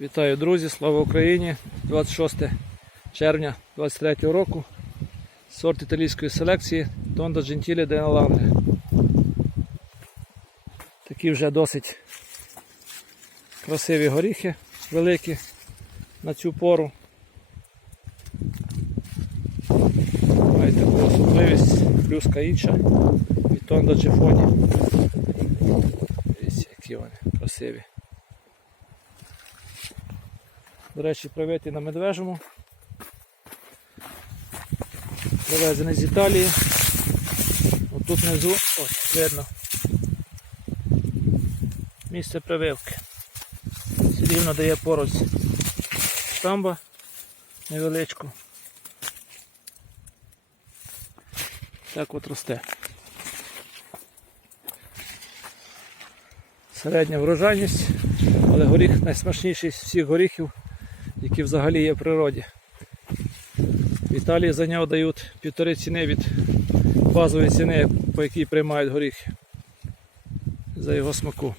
Вітаю, друзі! Слава Україні! 26 червня 23 року. Сорт італійської селекції Тонда Джентілі де Лангре. Такі вже досить красиві горіхи, великі на цю пору. Мають таку особливість, плюска інша від Тонда Джефоні. Дивіться, які вони красиві. До речі, привиті на медвежому. Привезений з Італії. Отут внизу, ось видно. Місце прививки. Рівно дає поруч штамба невеличку. Так от росте. Середня врожайність, але горіх найсмачніший з всіх горіхів, які взагалі є в природі. В Італії за нього дають півтори ціни від базової ціни, по якій приймають горіхи. За його смаку.